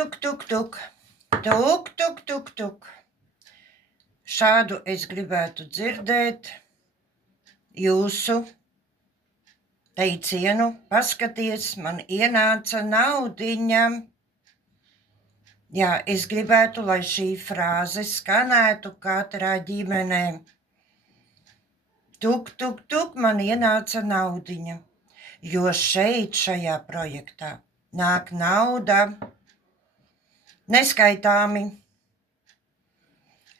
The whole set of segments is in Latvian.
tuk, tuk, tuk. Tuk, tuk, tuk, tuk. Šādu es gribētu dzirdēt jūsu teicienu. Paskaties, man ienāca naudiņa. Jā, es gribētu, lai šī frāze skanētu katrā ģimenē. Tuk, tuk, tuk, man ienāca naudiņa, jo šeit, šajā projektā, nāk nauda neskaitāmi.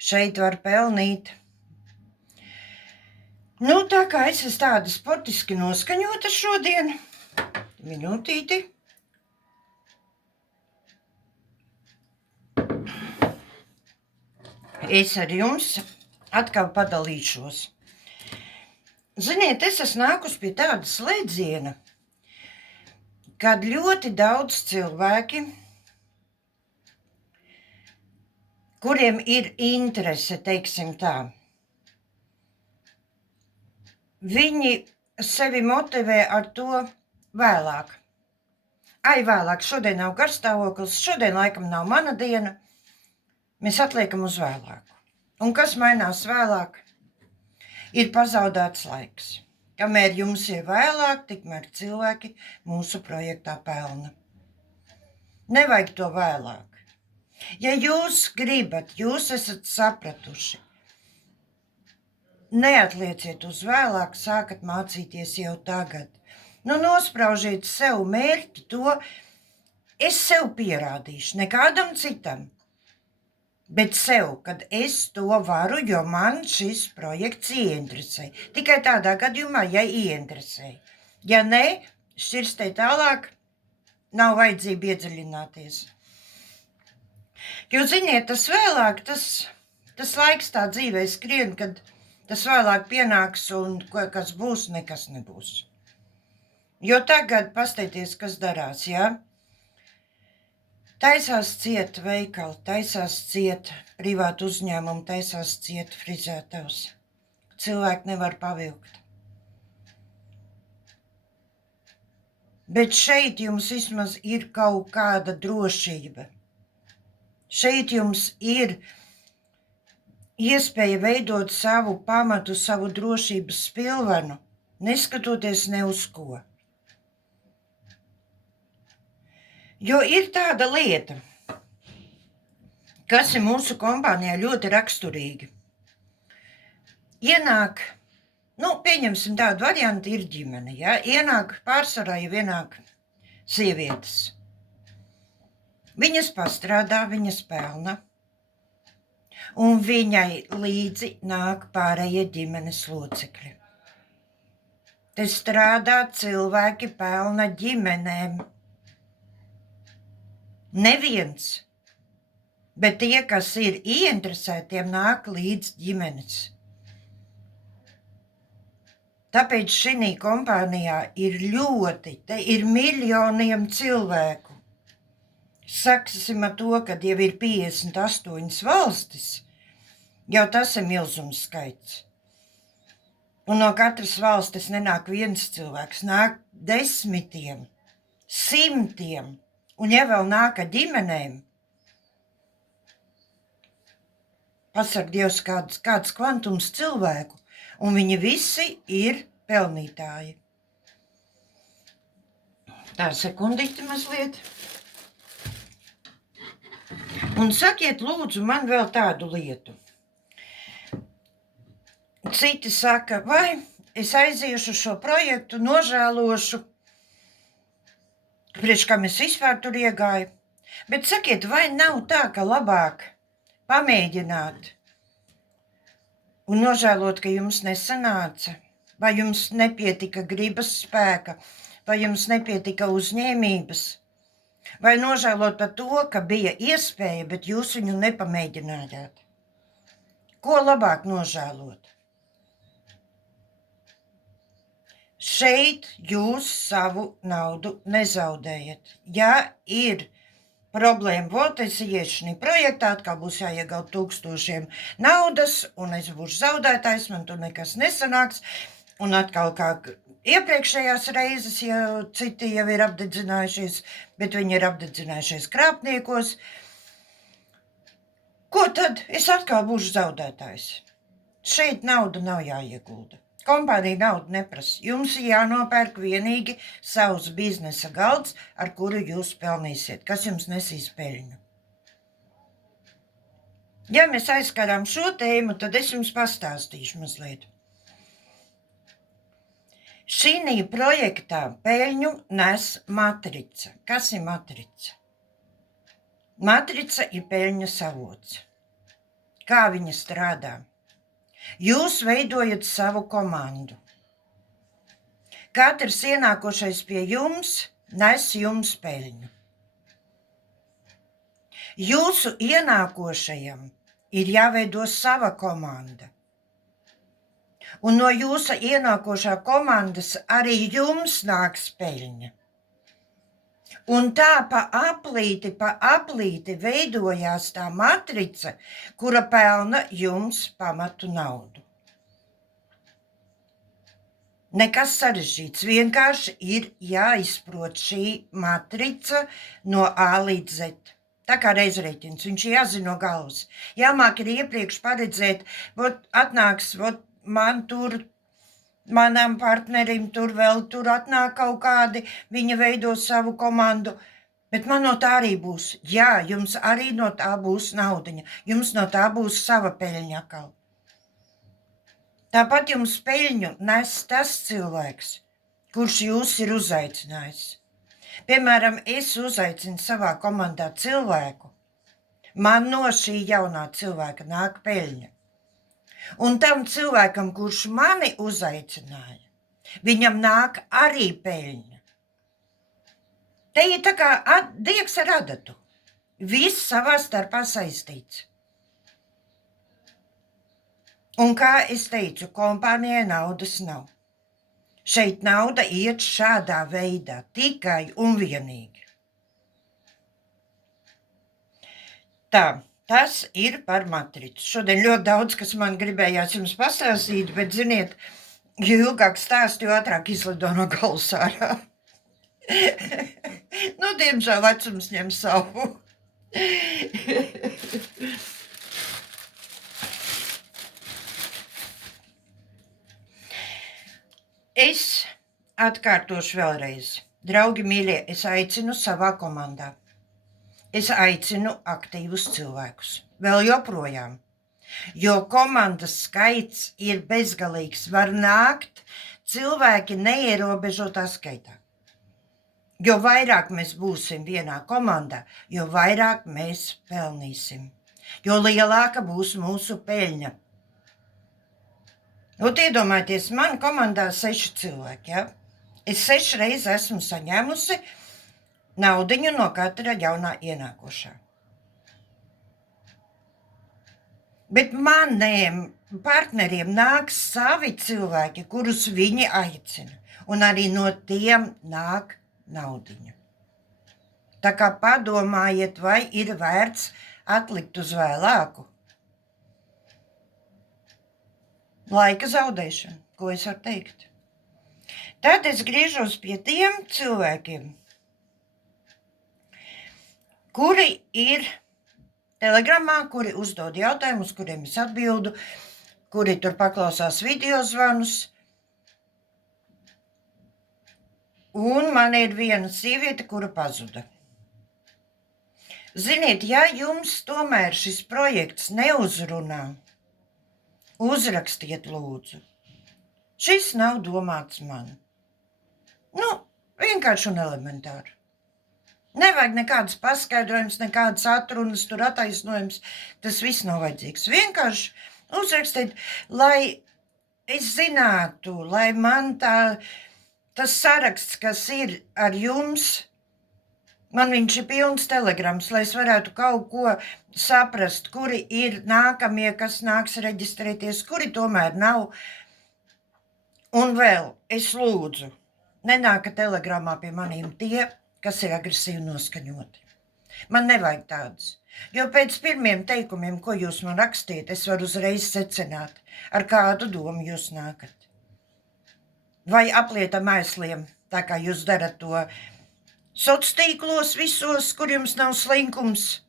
Šeit var pelnīt. Nu, tā kā es esmu tāda sportiski noskaņota šodien, minūtīti. Es ar jums atkal padalīšos. Ziniet, es esmu nākus pie tāda slēdziena, kad ļoti daudz cilvēki, kuriem ir interese, teiksim tā, viņi sevi motivē ar to vēlāk. Vēlāk, šodien nav garstāvoklis, šodien laikam nav mana diena, mēs atliekam uz vēlāku. Un kas mainās vēlāk? Ir pazaudēts laiks. Kamēr jums ir vēlāk, tikmēr cilvēki mūsu projektā pelna. Nevajag to vēlāk. Ja jūs gribat, jūs esat sapratuši, neatlieciet uz vēlāk, sākat mācīties jau tagad. Nu, nospraužiet sev mērķi to, es sev pierādīšu, nekādam citam. Bet sev, kad es to varu, jo man šis projekts ieinteresē. Tikai tādā gadījumā, ja ieinteresē. Ja ne, šķirstē tālāk, nav vajadzība iedziļināties. Jo, ziniet, tas vēlāk, tas laiks tā dzīvē skrien, kad tas vēlāk pienāks un kas būs, nekas nebūs. Jo tagad pastieties, kas darās, jā? Taisās ciet veikali, taisās ciet privātu uzņēmumu, taisās ciet frizētavs. Cilvēki nevar pavilkt. Bet šeit jums vismaz ir kaut kāda drošība. Šeit jums ir iespēja veidot savu pamatu, savu drošības pilvenu, neskatoties ne uz ko. Jo ir tāda lieta, kas ir mūsu kompānijā ļoti raksturīga. Ienāk, pieņemsim tādu variantu, ir ģimene, ja? Ienāk pārsvarā, ja ienāk sievietes. Viņas pastrādā, viņas pelna, un viņai līdzi nāk pārējie ģimenes locekļi. Te strādā cilvēki, pelna ģimenēm. Neviens, bet tie, kas ir ieinteresētiem, nāk līdz ģimenes. Tāpēc šī kompānijā ir te ir miljoniem cilvēku. Saksim ar to, kad jau ir 58 valstis, jau tas ir milzums skaits. Un no katras valstis nenāk viens cilvēks, nāk 10, 100. Un ja vēl nāk ar ģimenēm, pasaka Dievs, kāds kvantums cilvēku, un viņi visi ir pelnītāji. Tā, sekundīti mazliet. Un sakiet, lūdzu, man vēl tādu lietu. Citi saka, vai es aiziešu šo projektu, nožēlošu, priekš kam es vispār tur iegāju. Bet sakiet, vai nav tā, ka labāk pamēģināt un nožēlot, ka jums nesanāca, vai jums nepietika gribas spēka, vai jums nepietika uzņēmības, vai nožēlot par to, ka bija iespēja, bet jūs viņu nepamēģinājāt. Ko labāk nožēlot? Šeit jūs savu naudu nezaudējat. Ja ir problēma, es iešu šī projektā, atkal būs jāiegūt 1000 naudas, un es būšu zaudētājs, man tur nekas nesanāks. Un atkal kā iepriekšējās reizes, ja citi jau ir apdedzinājušies, bet viņi ir apdedzinājušies krāpniekos. Ko tad? Es atkal būšu zaudētājs. Šeit nauda nav jāiegulda. Kompānija naudu neprasa. Jums ir jānopērk vienīgi savs biznesa galds, ar kuru jūs pelnīsiet, kas jums nesīs peļņu. Ja mēs aizskarām šo tēmu, tad es jums pastāstīšu mazliet. Šī projektā peļņu nes matrica. Kas ir matrica? Matrica ir peļņas avots. Kā viņa strādā? Jūs veidojat savu komandu. Katrs ienākošais pie jums nes jums peļņu. Jūsu ienākošajam ir jāveido sava komanda. Un no jūsu ienākošā komandas arī jums nāks peļņa. Un tā pa aplīti veidojās tā matrica, kura pelna jums pamatu naudu. Nekas sarežģīts, vienkārši ir jāizprot šī matrica no A līdz Z. Tā kā reizrēķins, viņš jāzina no galvas. Jāmāk ir iepriekš paredzēt, atnāks man tur, manam partnerim tur atnāk kaut kādi, viņa veido savu komandu, bet man no tā arī būs. Jā, jums arī no tā būs naudiņa, jums no tā būs sava peļņa atkal. Tāpat jums peļņu nes tas cilvēks, kurš jūs ir uzaicinājis. Piemēram, es uzaicinu savā komandā cilvēku, man no šī jaunā cilvēka nāk peļņa. Un tam cilvēkam, kurš mani uzaicināja, viņam nāk arī peļņa. Te ir tā kā diegs ar adatu. Viss savā starpā saistīts. Un kā es teicu, kompānijai naudas nav. Šeit nauda iet šādā veidā, tikai un vienīgi. Tā. Tas ir par matricu. Šodien ļoti daudz, kas man gribējās jums pastāstīt, bet, ziniet, jo ilgāk stāstu, jo ātrāk izlido no galvas ārā. Diemžēl vecums ņem savu. Es atkārtošu vēlreiz. Draugi mīļie, es aicinu savā komandā. Es aicinu aktīvus cilvēkus, vēl joprojām, jo komandas skaits ir bezgalīgs, var nākt cilvēki neierobežotā skaitā. Jo vairāk mēs būsim vienā komandā, jo vairāk mēs pelnīsim, jo lielāka būs mūsu peļņa. Iedomājieties, man komandā 6 cilvēki, ja? Es 6 reizes esmu saņēmusi naudiņu no katra jaunā ienākošā. Bet maniem partneriem nāk savi cilvēki, kurus viņi aicina, un arī no tiem nāk naudiņa. Tā kā padomājiet, vai ir vērts atlikt uz vēlāku. Laika zaudēšana, ko es varu teikt. Tad es griežos pie tiem cilvēkiem, kuri ir telegramā, kuri uzdod jautājumus, kuriem es atbildu, kuri tur paklausās video zvanus. Un man ir viena sieviete, kura pazuda. Ziniet, ja jums tomēr šis projekts neuzrunā, uzrakstiet lūdzu. Šis nav domāts man. Vienkārši un elementāri. Nevajag nekādas paskaidrojumus, nekādas atrunas, tur attaisnojums. Tas viss nav vajadzīgs. Vienkārši uzrakstiet, lai es zinātu, lai man tas saraksts, kas ir ar jums, man viņš ir pilns telegrams, lai es varētu kaut ko saprast, kuri ir nākamie, kas nāks reģistrēties, kuri tomēr nav. Un vēl es lūdzu, nenāka telegramā pie maniem tie, kas ir agresīvi noskaņoti. Man nevajag tādas, jo pēc pirmiem teikumiem, ko jūs man rakstiet, es varu uzreiz secināt, ar kādu domu jūs nākat. vai aplietam mēsliem, tā kā jūs darat to sociālos tīklos visos, kur jums nav slinkums.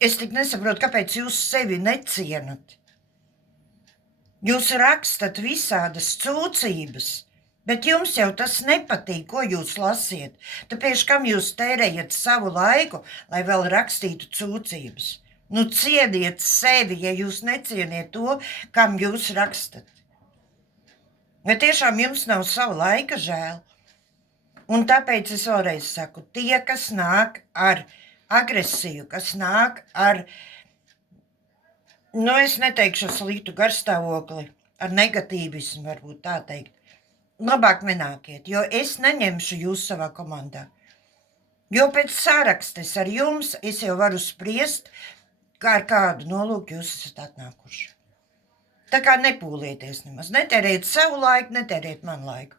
Es tik nesaprotu, kāpēc jūs sevi necienat. Jūs rakstat visādas cūcības, bet jums jau tas nepatīk, ko jūs lasiet. Tāpēc, kam jūs tērējat savu laiku, lai vēl rakstītu cūcības? Nu, cieniet sevi, ja jūs necieniet to, kam jūs rakstat. Vai tiešām jums nav sava laika žēl? Un tāpēc es vēlreiz saku, tie, kas nāk ar agresiju, kas nāk ar, nu, es neteikšu sliktu garstāvokli, ar negatīvismu, varbūt tā teikt, labāk nenākiet, jo es neņemšu jūs savā komandā. Jo pēc sārakstes ar jums es jau varu spriest, kā ar kādu nolūku jūs esat atnākuši. Tā kā nepūlieties nemaz, netērēt savu laiku, netērēt man laiku.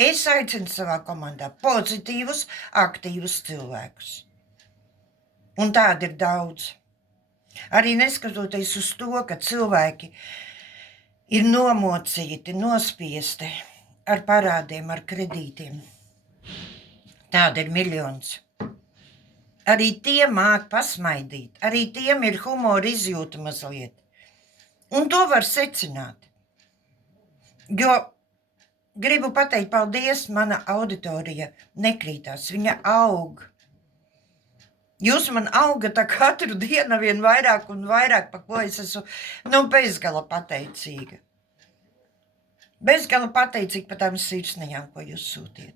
Es aicinu savā komandā pozitīvus, aktīvus cilvēkus. Un tādi ir daudz. Arī neskatoties uz to, ka cilvēki ir nomocīti, nospiesti ar parādiem, ar kredītiem. Tāda ir miljons. Arī tie māk pasmaidīt, arī tiem ir humora izjūta mazliet. Un to var secināt. Jo gribu pateikt paldies, mana auditorija nekrītās, viņa aug. Jūs man augat katru dienu vien vairāk un vairāk, par ko es esmu bezgala pateicīga. Bezgala pateicīga par tām sirsniņām, ko jūs sūtiet.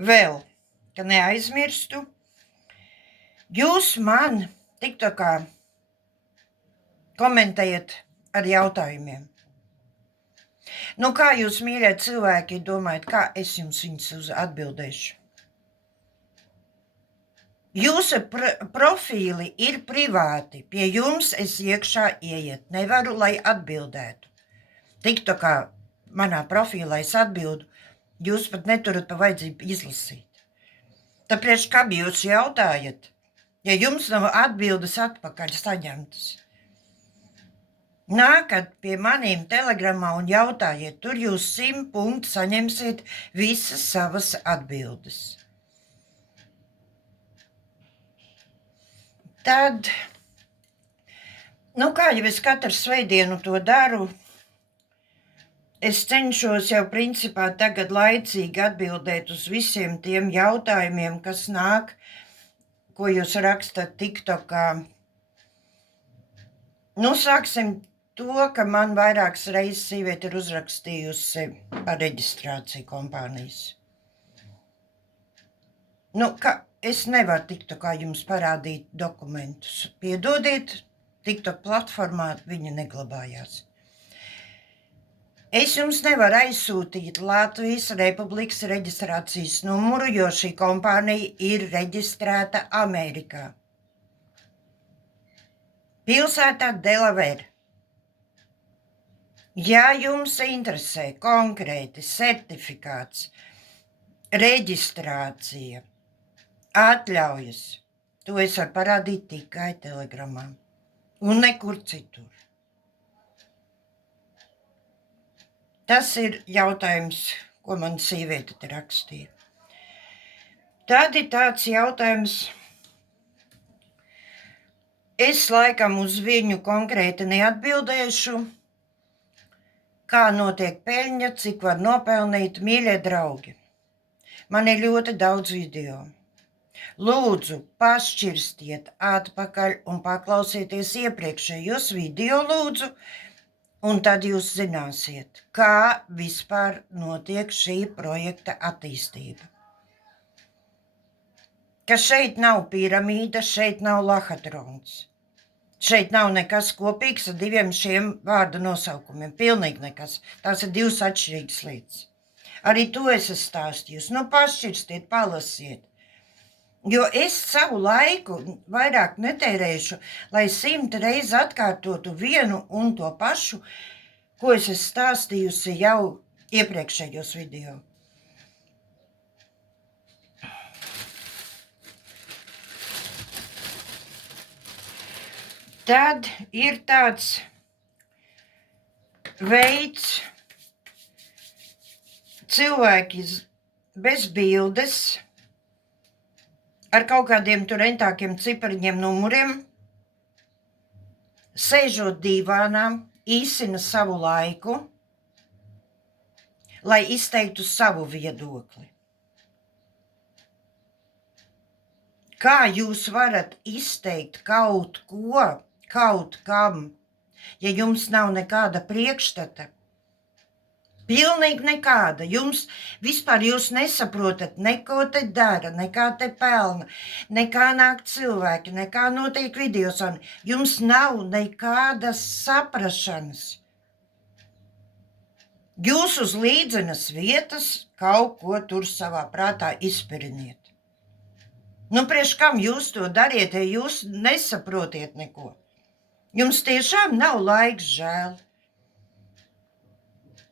Vēl, ka neaizmirstu, jūs man TikTokā komentējat ar jautājumiem. Nu, kā jūs, mīļie cilvēki, domājat, kā es jums viņus atbildēšu? Jūsu profīli ir privāti, pie jums es iekšā ieiet, nevaru, lai atbildētu. TikTokā manā profīlā es atbildu, jūs pat neturat pa vajadzību izlasīt. Tāpēc, kam jūs jautājat, ja jums nav atbildes atpakaļ saņemtas? Nākat pie maniem telegramā un jautājiet, tur jūs 100 punktu saņemsiet visas savas atbildes. Tad, kā jau es katru svētdienu to daru, es cenšos jau principā tagad laicīgi atbildēt uz visiem tiem jautājumiem, kas nāk, ko jūs rakstat TikTokā. Sāksim to, ka man vairākas reizes sīviete ir uzrakstījusi par reģistrāciju kompānijas. Ka es nevaru TikTokā jums parādīt dokumentus. Piedodiet, TikTok platformā viņi neglabājās. Es jums nevaru aizsūtīt Latvijas Republikas reģistrācijas numuru, jo šī kompānija ir reģistrēta Amerikā. Pilsētā Delaware. Ja jums interesē konkrēti certifikāts, reģistrācija, atļaujas, to es varu parādīt tikai telegramā un nekur citur. Tas ir jautājums, ko man sīviete te rakstīja. Tad ir tāds jautājums, es laikam uz viņu konkrēti neatbildēšu, kā notiek peļņa, cik var nopelnīt, mīļie draugi. Man ir ļoti daudz video. Lūdzu, pašķirstiet atpakaļ un paklausieties iepriekšējos video, lūdzu, un tad jūs zināsiet, kā vispār notiek šī projekta attīstība. Ka šeit nav piramīda, šeit nav lahatrons. Šeit nav nekas kopīgs ar diviem šiem vārdu nosaukumiem. Pilnīgi nekas. Tās ir divas atšķirīgas lietas. Arī to es esmu stāstījusi. Pašķirstiet, palasiet. Jo es savu laiku vairāk netērēšu, lai 100 reizes atkārtotu vienu un to pašu, ko es esmu stāstījusi jau iepriekšējos video. Tad ir tāds veids, cilvēki bez bildes, ar kaut kādiem tur rentākiem cipariņiem numuriem, sēžot dīvānā, īsina savu laiku, lai izteiktu savu viedokli. Kā jūs varat izteikt kaut ko, kaut kam, ja jums nav nekāda priekšstata? Pilnīgi nekāda. Jums vispār jūs nesaprotat, neko te dara, nekā te pelna, nekā nāk cilvēki, nekā notiek videos. Jums nav nekādas saprašanas. Jūs uz līdzenas vietas kaut ko tur savā prātā izpiriniet. Nu, priekš kam jūs to dariet, ja jūs nesaprotiet neko? Jums tiešām nav laiks, žēl.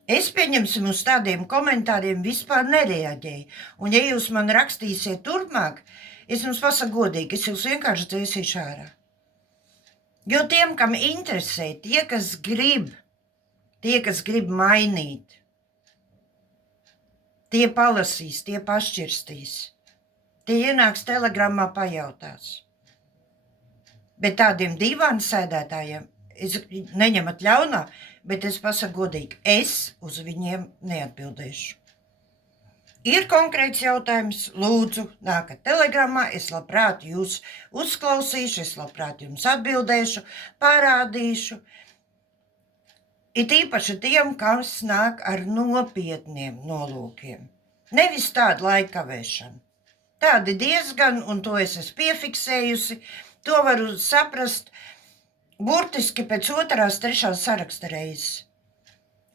Es, pieņemsim, uz tādiem komentāriem vispār nereaģēju. Un ja jūs man rakstīsiet turpmāk, es jums pasaku godīgi, es jūs vienkārši dzēsīšu ārā. Jo tiem, kam interesē, tie, kas grib mainīt, tie palasīs, tie pašķirstīs. Tie ienāks telegramā pajautās. Bet tādiem dīvānu sēdētājiem, es neņemat ļaunā, bet es pasaku godīgi, es uz viņiem neatbildēšu. Ir konkrēts jautājums, lūdzu, nākat telegramā, es labprāt jūs uzklausīšu, es labprāt jums atbildēšu, parādīšu. It īpaši tiem, kas nāk ar nopietniem nolūkiem. Nevis tādu laikavēšanu. Tādi diezgan, un to es esmu piefiksējusi, to varu saprast burtiski pēc 2., 3. saraksta reizes.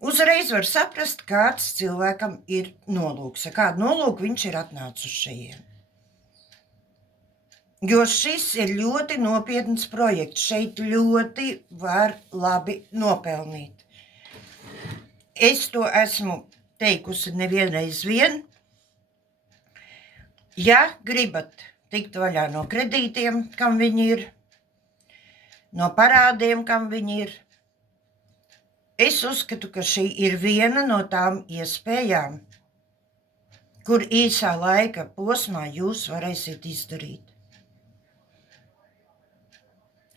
Uzreiz var saprast, kāds cilvēkam ir nolūks, ar kādu nolūku viņš ir atnācis uz šejien. Jo šis ir ļoti nopietns projekts, šeit ļoti var labi nopelnīt. Es to esmu teikusi nevienreiz vien. Ja gribat tikt vaļā no kredītiem, kam viņi ir, no parādiem, kam viņi ir, es uzskatu, ka šī ir viena no tām iespējām, kur īsā laika posmā jūs varēsiet izdarīt.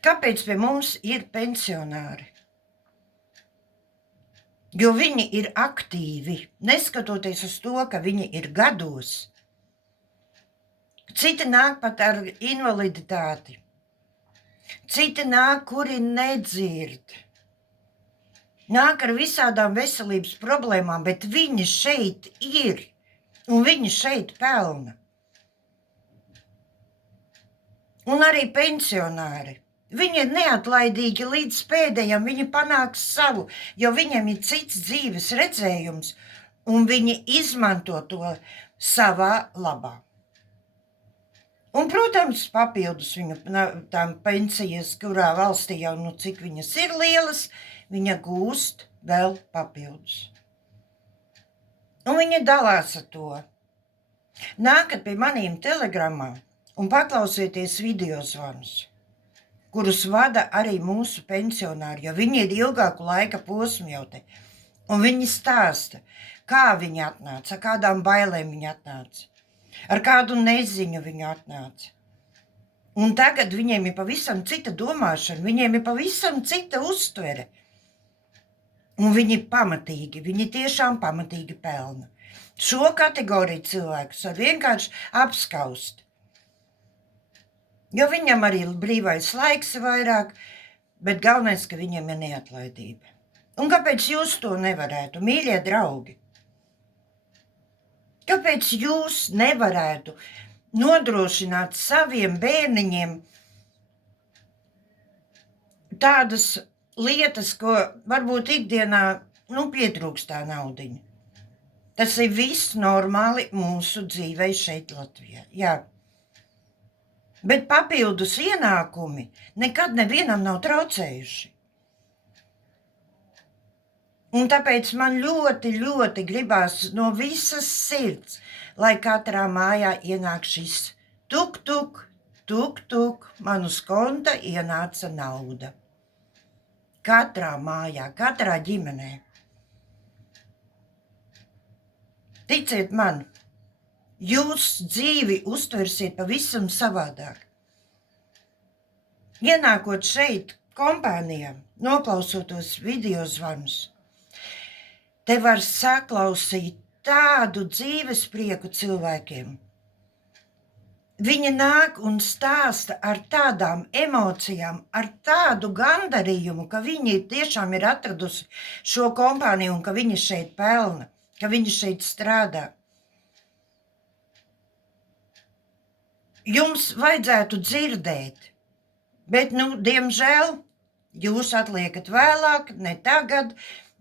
Kāpēc pie mums ir pensionāri? Jo viņi ir aktīvi, neskatoties uz to, ka viņi ir gados. Citi nāk pat ar invaliditāti. Citi nāk, kuri nedzird. Nāk ar visādām veselības problēmām, bet viņi šeit ir. Un viņi šeit pelna. Un arī pensionāri. Viņi ir neatlaidīgi līdz pēdējam, viņi panāks savu, jo viņiem ir cits dzīves redzējums, un viņi izmanto to savā labā. Un, protams, papildus viņu tām pensijas, kurā valstī jau cik viņas ir lielas, viņa gūst vēl papildus. Un viņi dalās ar to. Nākat pie maniem telegramā un paklausieties video zvanus, kurus vada arī mūsu pensionāri, jo viņi ir ilgāku laika posmu jau te. Un viņi stāsta, kā viņi atnāca, kādām bailēm viņi atnāca. Ar kādu neziņu viņi atnāca. Un tagad viņiem ir pavisam cita domāšana, viņiem ir pavisam cita uztvere. Un viņi pamatīgi, viņi tiešām pamatīgi pelna. Šo kategoriju cilvēkus var vienkārši apskaust. Jo viņam arī brīvais laiks ir vairāk, bet galvenais, ka viņiem ir neatlaidība. Un kāpēc jūs to nevarētu, mīļie draugi? Kāpēc jūs nevarētu nodrošināt saviem bērniņiem tādas lietas, ko varbūt ikdienā pietrūkst tā naudiņa? Tas ir viss normāli mūsu dzīvē šeit Latvijā. Jā. Bet papildus ienākumi nekad nevienam nav traucējuši. Un tāpēc man ļoti, ļoti gribās no visas sirds, lai katrā mājā ienāk šis tuk, tuk, tuk, tuk, man uz konta ienāca nauda. Katrā mājā, katrā ģimenē. Ticiet man, jūs dzīvi uztversiet pavisam savādāk. Ienākot šeit kompānijā, noklausotos video zvanus, te var saklausīt tādu dzīves prieku cilvēkiem. Viņi nāk un stāsta ar tādām emocijām, ar tādu gandarījumu, ka viņi tiešām ir atradusi šo kompāniju un ka viņi šeit pelna, ka viņi šeit strādā. Jums vajadzētu dzirdēt, bet, diemžēl, jūs atliekat vēlāk, ne tagad,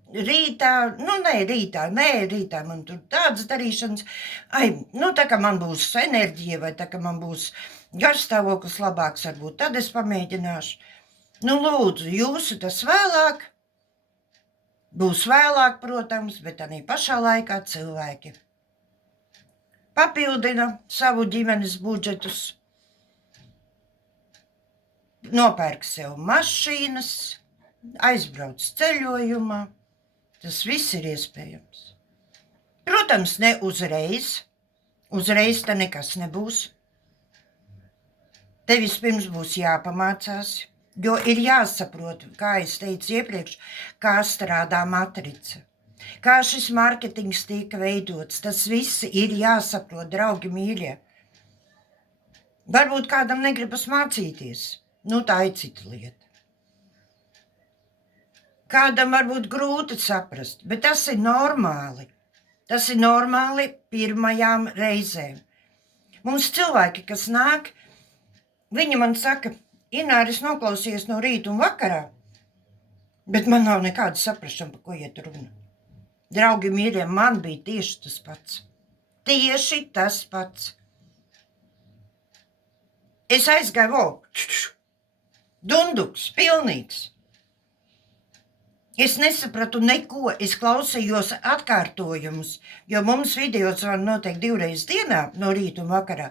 rītā, rītā, man tur tādas darīšanas, tā kā man būs enerģija vai tā kā man būs garšstāvoklis labāks, varbūt tad es pamēģināšu. Lūdzu, jūsu tas vēlāk, būs vēlāk, protams, bet arī pašā laikā cilvēki papildina savu ģimenes budžetus, nopērk sev mašīnas, aizbrauc ceļojumā. Tas viss ir iespējams. Protams, ne uzreiz. Uzreiz te nekas nebūs. Te vispirms būs jāpamācās, jo ir jāsaprot, kā es teicu iepriekš, kā strādā matrica. Kā šis marketings tika veidots, tas viss ir jāsaprot, draugi mīļie. Varbūt kādam negribas mācīties, tā ir cita lieta. Kādam varbūt grūti saprast, bet tas ir normāli. Tas ir normāli pirmajām reizēm. Mums cilvēki, kas nāk, viņi man saka, Ināra, es noklausījos no rīta un vakarā, bet man nav nekāda saprašana, par ko iet runa. Draugi mīļie, man bija tieši tas pats. Tieši tas pats. Es aizgāju, dunduks, pilnīgs. Es nesapratu neko, es klausījos atkārtojumus, jo mums video zvani notiek 2 reizes dienā, no rīta un vakarā.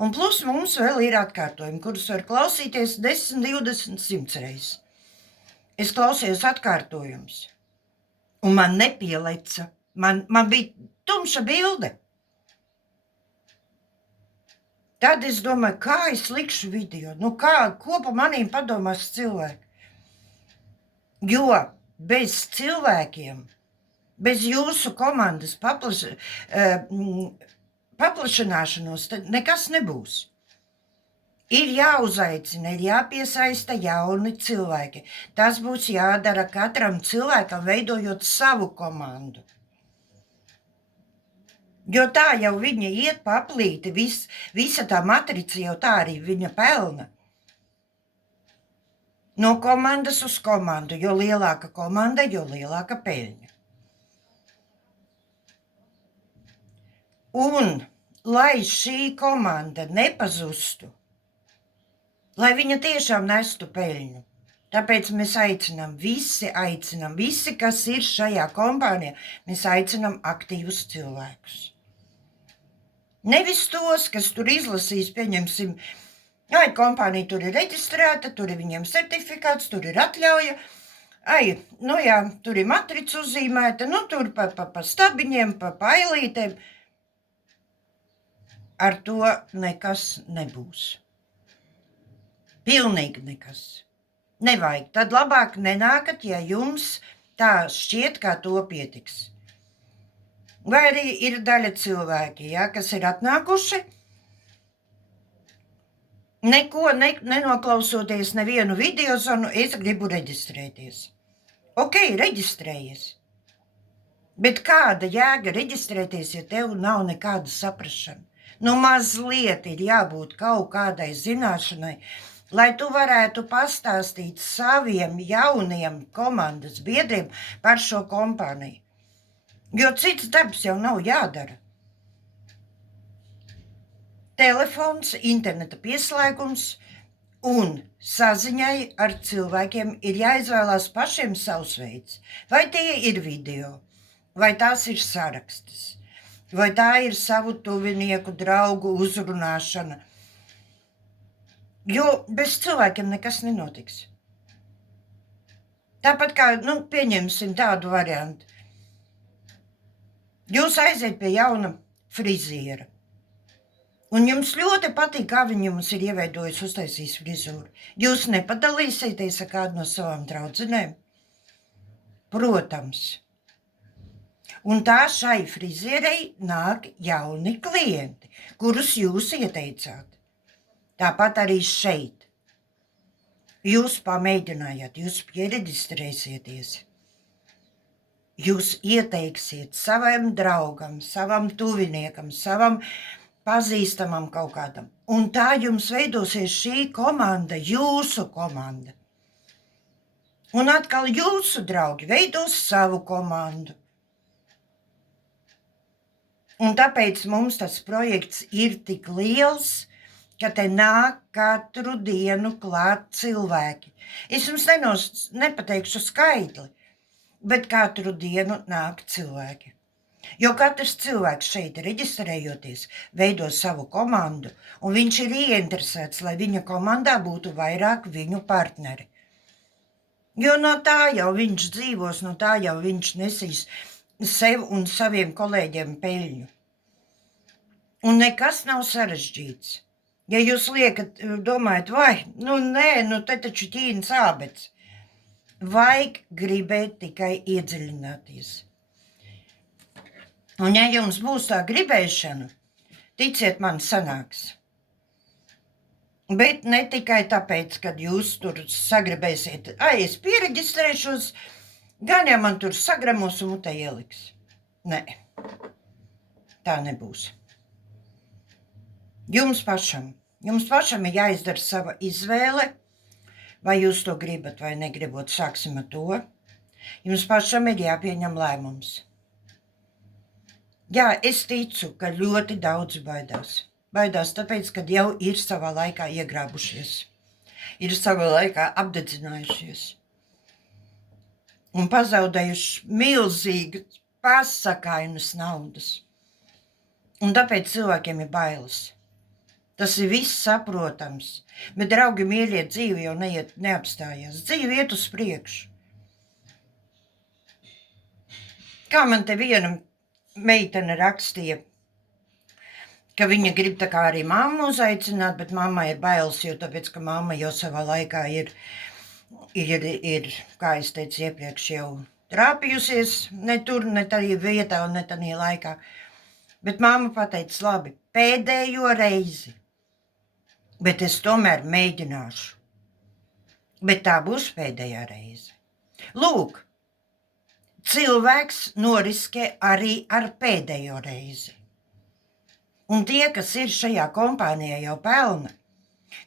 Un plus mums vēl ir atkārtojumi, kurus var klausīties 10, 20, 100 reizes. Es klausījos atkārtojumus, un man nepieleca, man bija tumša bilde. Tad es domāju, kā es likšu video, ko pa manīm padomās cilvēki. Jo bez cilvēkiem, bez jūsu komandas paplašināšanos, tad nekas nebūs. Ir jāuzaicina, ir jāpiesaista jauni cilvēki. Tas būs jādara katram cilvēkam, veidojot savu komandu. Jo tā jau viņa iet paplīti, visa tā matrica jau tā arī viņa pelna. No komandas uz komandu, jo lielāka komanda, jo lielāka peļņa. Un, lai šī komanda nepazustu, lai viņa tiešām nestu peļņu, tāpēc mēs aicinām, visi, kas ir šajā kompānijā, mēs aicinām aktīvus cilvēkus. Nevis tos, kas tur izlasīs, pieņemsim, kompānija tur ir reģistrēta, tur ir viņiem certifikāts, tur ir atļauja, tur ir matrica uzzīmēta, tur pa stabiņiem, pa ailītēm. Ar to nekas nebūs. Pilnīgi nekas. Nevajag. Tad labāk nenākat, ja jums tā šķiet, kā to pietiks. Vai arī ir daļa cilvēki, kas ir atnākuši, neko nenoklausoties nevienu video zonu, es gribu reģistrēties. Ok, reģistrējies. Bet kāda jēga reģistrēties, ja tev nav nekāda saprašana? Mazliet ir jābūt kaut kādai zināšanai, lai tu varētu pastāstīt saviem jauniem komandas biedriem par šo kompāniju. Jo cits darbs jau nav jādara. Telefons, interneta pieslēgums un saziņai ar cilvēkiem ir jāizvēlās pašiem savs veids. Vai tie ir video, vai tās ir sarakstis, vai tā ir savu tuvinieku, draugu uzrunāšana. Jo bez cilvēkiem nekas nenotiks. Tāpat kā, pieņemsim tādu variantu. Jūs aiziet pie jauna friziera. Un jums ļoti patīk, kā viņi jums ir ieveidojis, uztaisījis frizūru. Jūs nepadalīsieties ar kādu no savām draudzenēm? Protams. Un tā šai frizierei nāk jauni klienti, kurus jūs ieteicāt. Tāpat arī šeit. Jūs pamēģinājāt, jūs pieregistrēsieties. Jūs ieteiksiet savam draugam, savam tuviniekam, savam pazīstamam kaut kādam. Un tā jums veidosies šī komanda, jūsu komanda. Un atkal jūsu draugi veidos savu komandu. Un tāpēc mums tas projekts ir tik liels, ka te nāk katru dienu klāt cilvēki. Es jums nepateikšu skaitli, bet katru dienu nāk cilvēki. Jo katrs cilvēks šeit reģistrējoties, veido savu komandu, un viņš ir ieinteresēts, lai viņa komandā būtu vairāk viņu partneri. Jo no tā jau viņš dzīvos, no tā jau viņš nesīs sev un saviem kolēģiem peļņu. Un nekas nav sarežģīts. Ja jūs domājat, te taču Ķīnas ābets. Vajag gribēt tikai iedziļināties. Un ja jums būs tā gribēšana, ticiet man, sanāks. Bet ne tikai tāpēc, kad jūs tur sagribēsiet, es piereģistrēšos, gan jau man tur sagramos un mutē ieliks. Nē, tā nebūs. Jums pašam ir jāizdara sava izvēle, vai jūs to gribat vai negribat, sāksim ar to. Jums pašam ir jāpieņem lēmums. Jā, es ticu, ka ļoti daudz baidās. Baidās tāpēc, ka jau ir savā laikā iegrābušies. Ir savā laikā apdedzinājušies. Un pazaudējuši milzīgi pasakainas naudas. Un tāpēc cilvēkiem ir bailes. Tas ir viss saprotams. Bet, draugi mīļie, dzīve jau neapstājās. Dzīve iet uz priekšu. Kā man te viena meitene rakstīja, ka viņa grib tā kā arī mammu uzaicināt, bet mammai ir bailes, jo tāpēc, ka mamma jau savā laikā ir, kā es teicu iepriekš, jau trāpījusies ne tur, ne tādā vietā un ne tādā laikā. Bet mamma pateica, labi, pēdējo reizi, bet es tomēr mēģināšu. Bet tā būs pēdējā reize. Lūk, cilvēks noriskē arī ar pēdējo reizi. Un tie, kas ir šajā kompānijā, jau pelna.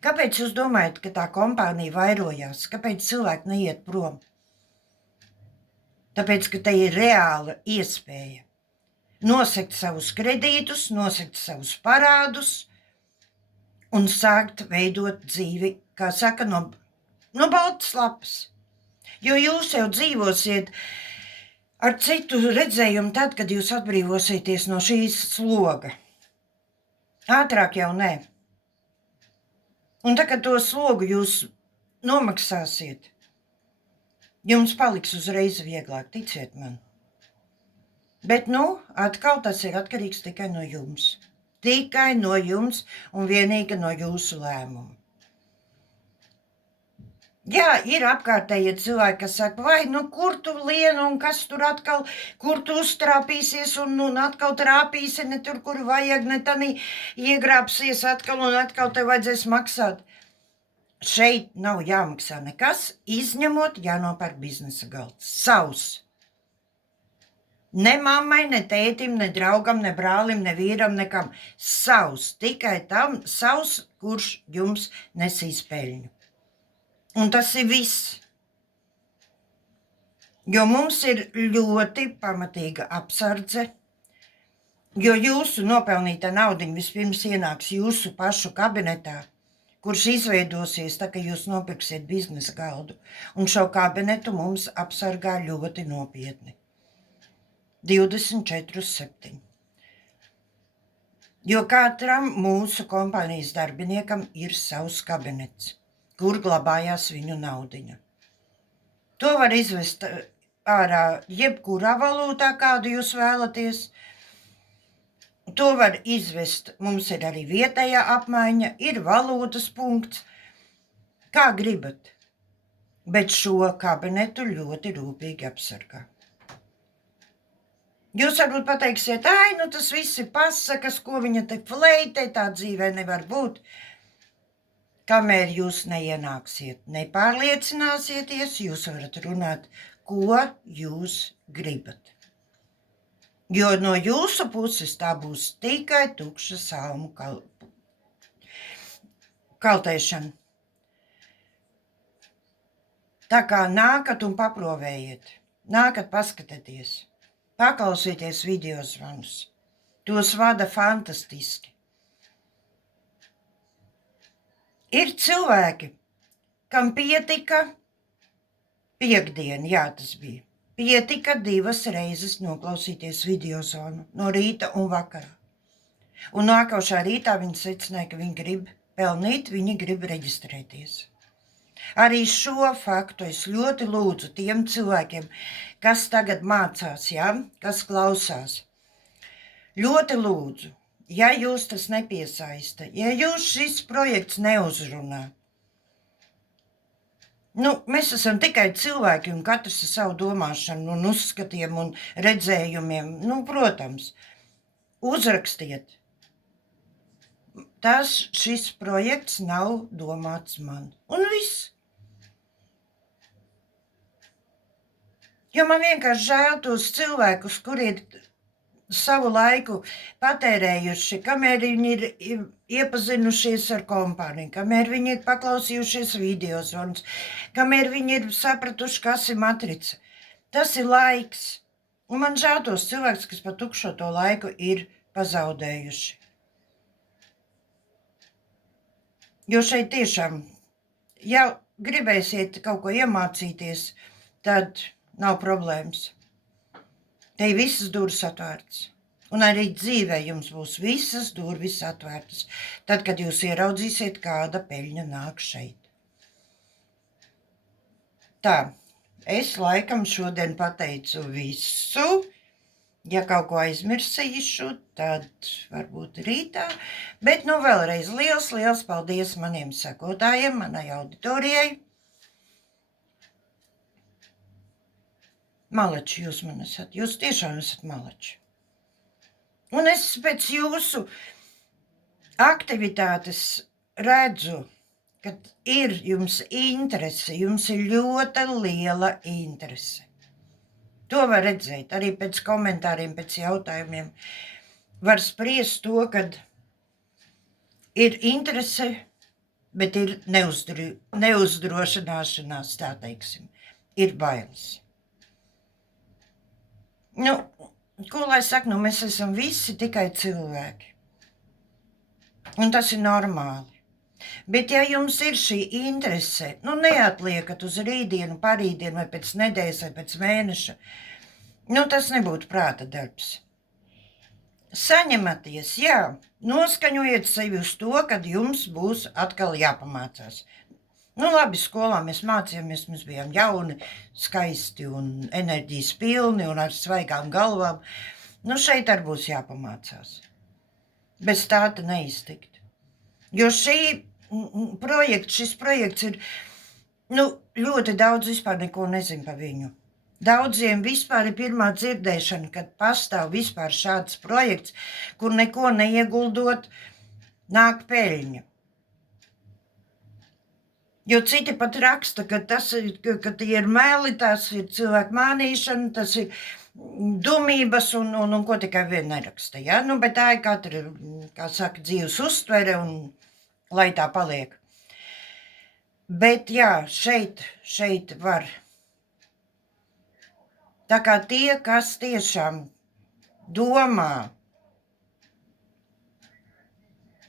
Kāpēc jūs domājat, ka tā kompānija vairojās? Kāpēc cilvēki neiet prom? Tāpēc, ka te ir reāla iespēja nosegt savus kredītus, nosegt savus parādus un sākt veidot dzīvi, kā saka, no baltas lapas. Jo jūs jau dzīvosiet ar citu redzējumu tad, kad jūs atbrīvosieties no šīs sloga. Ātrāk jau nē. Un tā, kad to slogu jūs nomaksāsiet, jums paliks uzreiz vieglāk, ticiet man. Bet, atkal tas ir atkarīgs tikai no jums. Tikai no jums un vienīgi no jūsu lēmumu. Jā, ir apkārtējie cilvēki, kas saka, kur tu lien un kas tur atkal, kur tu uztrāpīsies un atkal trāpīsi, ne tur, kur vajag, ne tanī iegrāpsies atkal un atkal tev vajadzēs maksāt. Šeit nav jāmaksā nekas, izņemot jānopērk biznesa galds. Savs. Ne mammai, ne tētim, ne draugam, ne brālim, ne vīram, nekam. Savs. Tikai tam savs, kurš jums nesīs peļņu. Un tas ir viss. Jo mums ir ļoti pamatīga apsardze, jo jūsu nopelnītā naudiņa vispirms ienāks jūsu pašu kabinetā, kurš izveidosies tā, ka jūs nopirksiet biznesa galdu. Un šo kabinetu mums apsargā ļoti nopietni. 24/7. Jo katram mūsu kompānijas darbiniekam ir savs kabinets, kur glabājās viņu naudiņa. To var izvest ārā jebkurā valūtā, kādu jūs vēlaties, To var izvest, mums ir arī vietējā apmaiņa, ir valūtas punkts, kā gribat. Bet šo kabinetu ļoti rūpīgi apsargā. Jūs varbūt pateiksiet, nu tas viss ir pasakas, ko viņa te fleitē, tā dzīvē nevar būt. Kamēr jūs neienāksiet, nepārliecināsieties, jūs varat runāt, ko jūs gribat. Jo no jūsu puses tā būs tikai tukša salmu kaltēšana. Tā kā nākat un paprovējiet, nākat paskatieties, paklausieties video zvanus. Tos vada fantastiski. Ir cilvēki, kam pietika piekdiena, jā, tas bija. Pietika 2 reizes noklausīties video zvanu no rīta un vakarā. Un nākošā rītā viņi secināja, ka viņi grib pelnīt, viņi grib reģistrēties. Arī šo faktu es ļoti lūdzu tiem cilvēkiem, kas tagad mācās, kas klausās. Ļoti lūdzu, ja jūs tas nepiesaista, ja jūs šis projekts neuzrunā, mēs esam tikai cilvēki un katrs ar savu domāšanu un uzskatiem un redzējumiem, protams, uzrakstiet. Šis projekts nav domāts man. Un viss. Jo man vienkārši žēl tos cilvēkus, kuri ir savu laiku patērējuši, kamēr viņi ir iepazinušies ar kompāniju, kamēr viņi ir paklausījušies video zvanus, kamēr viņi ir sapratuši, kas ir matrica. Tas ir laiks. Un man žēl tos cilvēkus, kas pa tukšo to laiku ir pazaudējuši. Jo šeit tiešām, ja gribēsiet kaut ko iemācīties, tad nav problēmas. Te ir visas durvis atvērtas. Un arī dzīvē jums būs visas durvis atvērtas, tad, kad jūs ieraudzīsiet, kāda peļņa nāk šeit. Tā, es laikam šodien pateicu visu. Ja kaut ko aizmirsīšu, tad varbūt rītā. Bet vēlreiz liels paldies maniem sekotājiem, manai auditorijai. Malači jūs man esat, jūs tiešām esat malači. Un es pēc jūsu aktivitātes redzu, ka ir jums interese, jums ir ļoti liela interese. To var redzēt, arī pēc komentāriem, pēc jautājumiem. Var spriest to, kad ir interese, bet ir neuzdrošināšanās, tā teiksim. Ir bailes. Ko lai saka, mēs esam visi tikai cilvēki. Un tas ir normāli. Bet ja jums ir šī interese, neatliekat uz rītdienu, parītdienu vai pēc nedēļas vai pēc mēneša, tas nebūtu prāta darbs. Saņematies, noskaņojiet sevi uz to, kad jums būs atkal jāpamācās. Labi, skolā mēs mācījāmies, mēs bijām jauni, skaisti un enerģijas pilni un ar svaigām galvām. Šeit arī būs jāpamācās. Bez tā te neiztikt. Jo šis projekts ir, ļoti daudz vispār neko nezinu par viņu. Daudziem vispār ir pirmā dzirdēšana, kad pastāv vispār šāds projekts, kur neko neieguldot, nāk peļņa. Jo citi pat raksta, ka tie ir meli, tas ir cilvēku mānīšana, tas ir dumības un ko tikai vien neraksta. Bet tā ir katra, kā saka, dzīves uztvere un lai tā paliek. Bet šeit var. Tā kā tie, kas tiešām domā,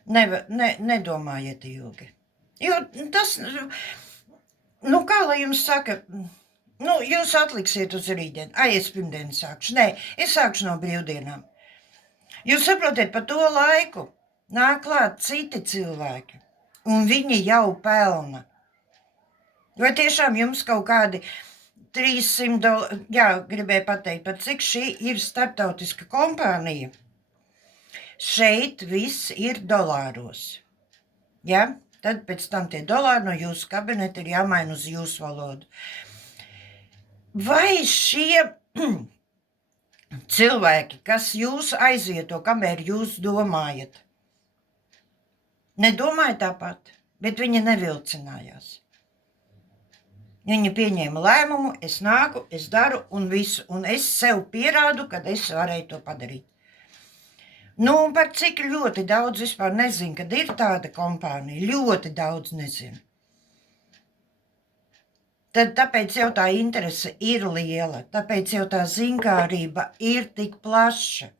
nedomājiet ilgi. Jo tas, kā lai jums saka, jūs atliksiet uz rītdienu. Es pirmdienu sākšu. Nē, es sākšu no brīvdienām. Jūs saprotiet, pa to laiku nāk klāt citi cilvēki, un viņi jau pelna. Vai tiešām jums kaut kādi $300, gribēju pateikt, pat cik šī ir starptautiska kompānija. Šeit viss ir dolāros. Ja? Tad pēc tam tie dolāri no jūsu kabineta ir jāmaina uz jūsu valodu. Vai šie cilvēki, kas jūs aizvieto, kamēr jūs domājat, nedomāja tāpat, bet viņi nevilcinājās. Viņi pieņēma lēmumu, es nāku, es daru un visu, un es sev pierādu, ka es varēju to padarīt. Nu, un par cik ļoti daudz vispār nezinu, kad ir tāda kompānija, ļoti daudz nezinu. Tad tāpēc jau tā interese ir liela, tāpēc jau tā zinkārība ir tik plaša.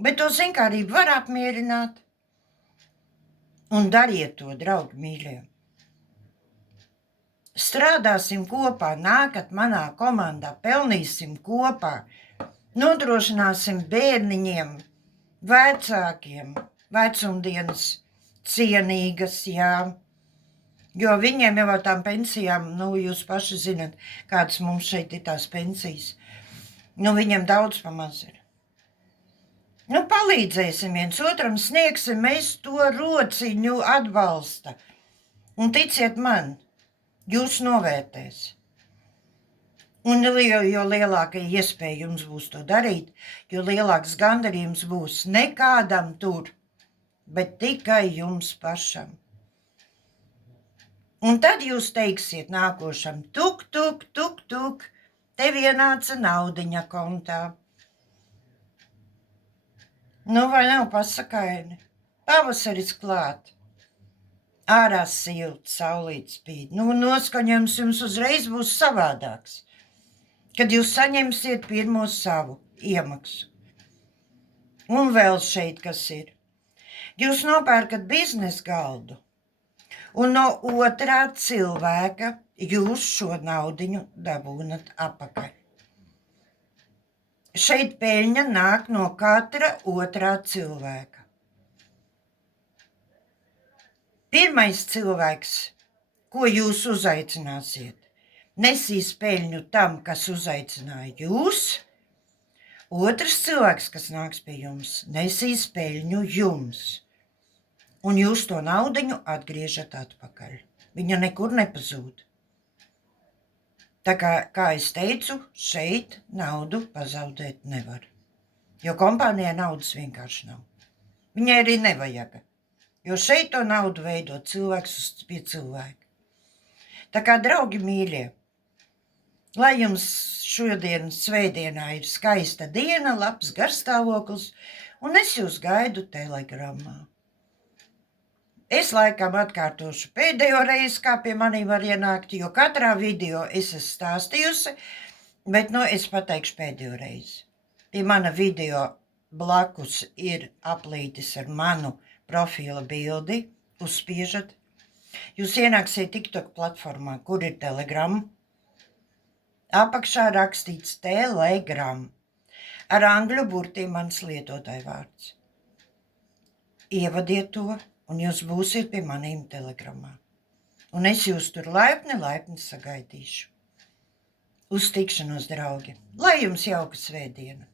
Bet to zinkārību var apmierināt. Un dariet to, draugi mīļie. Strādāsim kopā, nākat manā komandā, pelnīsim kopā, nodrošināsim bērniņiem, vecākiem, vecumdienas cienīgas, jā. Jo viņiem jau ar tām pensijām, jūs paši zinat, kādas mums šeit ir tās pensijas. Viņiem daudz pamaz ir. Palīdzēsim viens otram, sniegsim mēs to rociņu atbalsta. Un ticiet man, jūs novērtēs. Un jo lielāka iespēja jums būs to darīt, jo lielāks gandarījums būs nekādam tur, bet tikai jums pašam. Un tad jūs teiksiet nākošam, tuk, tuk, tuk, tuk, tev ienāca naudiņa kontā. Vai nav pasakaini? Pavasaris klāt. Ārā silts, saulīt spīd. Noskaņojums jums uzreiz būs savādāks, kad jūs saņemsiet pirmo savu iemaksu. Un vēl šeit kas ir. Jūs nopērkat biznesa galdu, un no otrā cilvēka jūs šo naudiņu dabūnat apakaļ. Šeit peļņa nāk no katra otrā cilvēka. Pirmais cilvēks, ko jūs uzaicināsiet, nesīs peļņu tam, kas uzaicināja jūs. Otrs cilvēks, kas nāks pie jums, nesīs peļņu jums. Un jūs to naudiņu atgriežat atpakaļ. Viņa nekur nepazūd. Tā kā es teicu, šeit naudu pazaudēt nevar. Jo kompānijai naudas vienkārši nav. Viņai arī nevajaga. Jo šeit to naudu veido cilvēks pie cilvēka. Tā kā, draugi mīļie, lai jums šodien svētdienā ir skaista diena, labs garstāvoklis, un es jūs gaidu telegramā. Es laikam atkārtošu pēdējo reizi, kā pie maniem var ienākt, jo katrā video es esmu stāstījusi, bet es pateikšu pēdējo reizi. Pie mana video blakus ir aplītis ar manu profila bildi, uzspiežat. Jūs ienāksiet TikTok platformā, kur ir Telegram. Apakšā rakstīts Telegram. Ar angļu burtiem mans lietotāja vārds. Ievadiet to, un jūs būsiet pie maniem Telegramā. Un es jūs tur laipni sagaidīšu. Uz tikšanos, draugi. Lai jums jauka svētdiena!